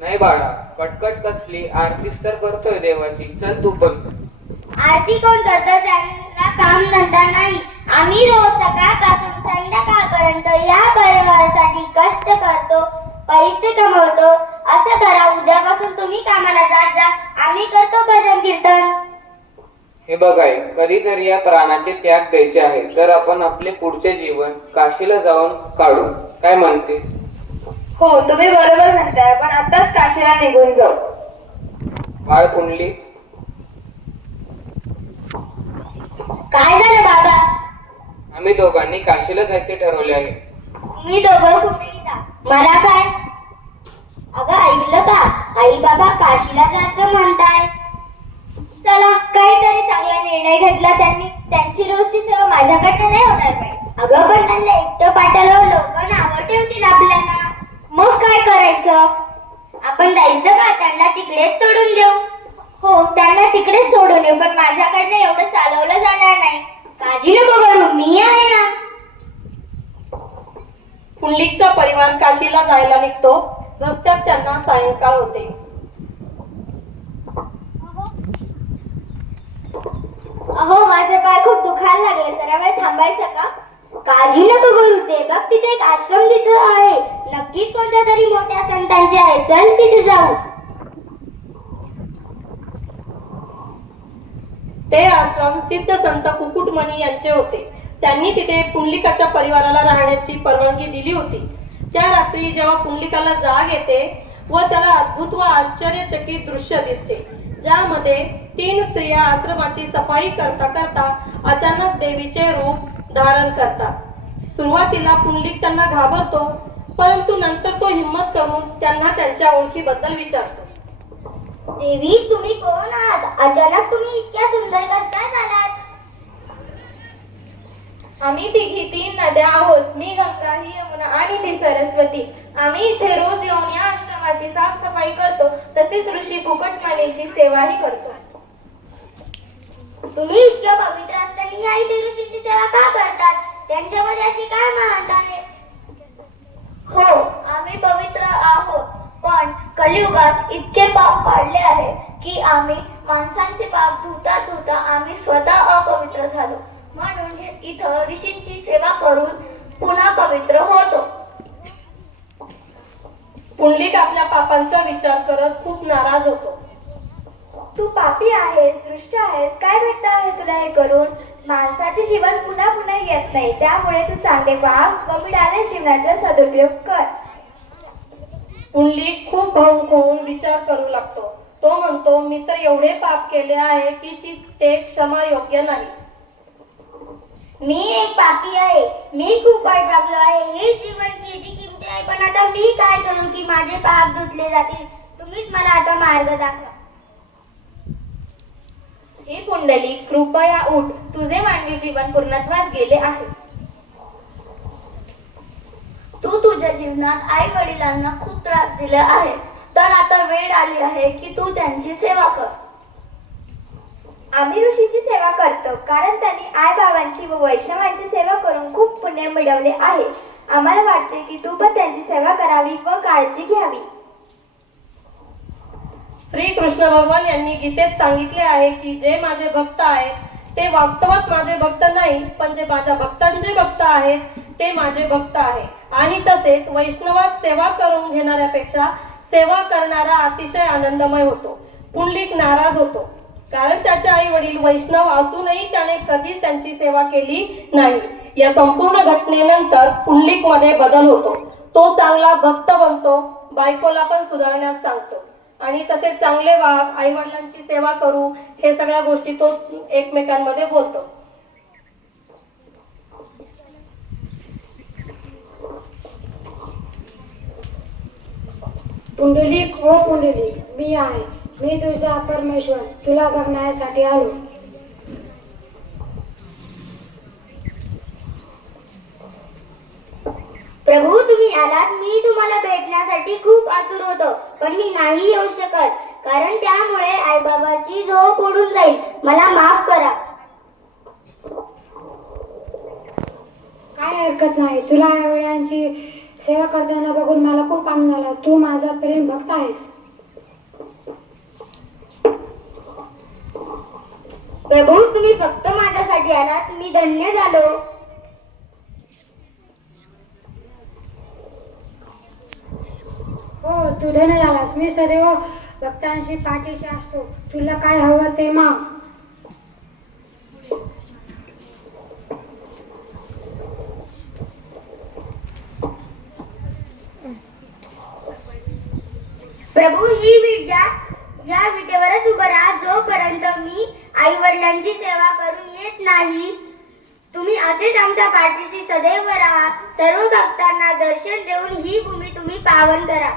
नाही बाळा, पटकट कसली, आरतीच तर करतोय देवाची. चल तू पण. आरती कोण करतं? त्यांना काम धंदा नाही. आम्ही रोज सकाळपासून संध्याकाळपर्यंत या परिवारासाठी कष्ट करतो, पैसे कमवतो. असं करा, उद्यापासून तुम्ही कामाला जात जा, आम्ही करतो भजन कीर्तन. हे बघाय, कधीतरी या प्राणाचे त्याग द्यायचे आहे, तर आपण आपले पुढचे जीवन काशीला जाऊन काढू. काय म्हणतेस? हो, तुम्ही बरोबर म्हणताय. पण आताच काशीला निघून जाऊ. बाळ कुंडली, काय झालं बाबा? आम्ही दोघांनी काशीला जायचे ठरवले आहे. तुम्ही दोघं कुठेही जा, मला काय? अगं ऐकलं का? आई बाबा काशीला जायचं म्हणताय. चला, काहीतरी चांगला निर्णय घेतला त्यांनी. त्यांची रोजची सेवा माझ्याकडनं नाही होणार पाहिजे. अगं पण त्यांना एकटं पाठवलं, लोक नावं ठेवतील आपल्याला. मग काय करायचं? आपण जायचं का? त्यांना तिकडेच सोडून देऊ? हो, त्यांना तिकडेच सोडून येऊ, पण माझ्याकडनं एवढं चालवलं जाणार नाही. काळजी नको करू, मी आहे ना. पुंडलिकचा परिवार काशीला जायला निघतो. रस्त्यात त्यांना सायंकाळ होते. अहो, माझे पाय खूप दुखायला लागले. जरा वेळ थांबायचं का? काळजी नको करू, ते बघ तिथे एक आश्रम तिथं आहे. नक्कीच कोणत्या तरी मोठ्या संतांचे आहे. चल तिथे जाऊ. ते आश्रम सिद्ध संत कुकुटमणी यांचे होते. त्यांनी तिथे पुंडलिकाच्या परिवाराला राहण्याची परवानगी दिली होती. त्या रात्री जेव्हा पुंडलिकाला जाग येते व त्याला अद्भुत व आश्चर्यचकित दृश्य दिसते, ज्यामध्ये 3 स्त्रिया आश्रमाची सफाई करता करता अचानक देवीचे रूप धारण करतात. सुरुवातीला पुंडलिक त्यांना घाबरतो, परंतु नंतर तो हिम्मत करून त्यांना त्यांच्या ओळखीबद्दल विचारतो. देवी, तुम्ही कोण आहात? अचानक तुम्ही इतक्या सुंदर कस काय झालात? आम्ही तिघी 3 नद्या आहोत. मी गंगा, ही यमुना आणि ती सरस्वती. आम्ही इथे रोज येऊन या आश्रमाची साफसफाई करतो, तसेच ऋषी कुकुटमणीची सेवाही करतो. तुम्ही इतक्या पवित्र असताना या इथे ऋषींची सेवा का करतात? त्यांच्यामध्ये अशी काय महानता आहे? हो, आम्ही पवित्र आहोत, पण कलियुगात इतके पाप वाढले आहे की आम्ही माणसांचे पाप धुता धुता आम्ही स्वतः अपवित्र झालो. म्हणून इथं ऋषींची सेवा करून पुन्हा पवित्र होतो. पुंडलिक आपल्या पापांचा विचार करत खूप नाराज होतो. तू पापी आहेस, दुष्ट आहेस. काय भेटत आहे तुला हे करून? माणसाचे जीवन पुन्हा पुन्हा येत नाही, त्यामुळे तू चांगले वाग व मिळालेल्या जीवनाचा सदुपयोग कर. पुंडलिक खूप भावुक होऊन विचार करू लागतो. तो म्हणतो, मी तर एवढे पाप केले आहे की ते क्षमा योग्य नाही. मी एक पापी आहे, मी खूप वाईट वागलो आहे. हे जीवन किती किमती आहे, पण आता मी काय करू की माझे पाप धुतले जातील? तुम्हीच मला आता मार्ग दाखवा. हे पुंडलिक, कृपया उठ. तुझे मानवी जीवन पूर्णत्वास गेले आहे. तू तुझ्या जीवनात आई वडिलांना खूप त्रास दिला आहे, तर आता वेळ आली आहे की तू त्यांची सेवा कर. आम्ही ऋषीची सेवा करतो कारण त्यांनी आई बाबांची व वैष्णवांची सेवा करून खूप पुण्य मिळवले आहे. आम्हाला वाटते की तू पण त्यांची सेवा करावी व काळजी घ्यावी. श्री कृष्ण भगवान यांनी गीतेत सांगितले आहे की जे माझे भक्त आहेत ते वास्तवात माझे भक्त नाही, पण जे माझ्या भक्तांचे भक्त आहेत ते माझे भक्त आहे. आणि तसेच वैष्णवात सेवा करून घेणाऱ्यापेक्षा सेवा करणारा अतिशय आनंदमय होतो. पुंडलिक नाराज होतो कारण त्याचे आई वडील वैष्णव असूनही त्याने कधीच त्यांची सेवा केली नाही. या संपूर्ण घटनेनंतर पुंडलिक मध्ये बदल होतो. तो चांगला भक्त बनतो, बायकोला पण सुधारण्यास सांगतो आणि तसेच चांगले वाग, आई वडिलांची सेवा करू, हे सगळ्या गोष्टी तो एकमेकांमध्ये बोलतो. पुंडलिक, हो पुंडलिक, मी आहे. मी तुझा परमेश्वर तुला बघण्यासाठी आलो. प्रभू, तुम्ही आलात. मी तुम्हाला भेटण्यासाठी खूप आतुर होतो, पण मी नाही येऊ शकत कारण त्यामुळे आईबाबाची झोप उडून जाईल. मला माफ करा. काय हरकत नाही. तुला या वेळांची सेवा करताना बघून मला खूप आनंद झाला. तू माझा प्रेम भक्त आहेस. ज्ञानात मी धन्य झालो. हो, तू धन्य झालास. मी सदैव भक्तांशी पाठीशी असतो. तुला काय हवं ते माग. प्रभू, ही विद्या या विटेवरच उभं राहा जोपर्यंत मी आई वडिलांची सेवा करून येत नाही. तुम्ही असेच आमच्या पाठीशी सदैव राहा. सर्व भक्तांना दर्शन देऊन ही भूमी तुम्ही पावन करा.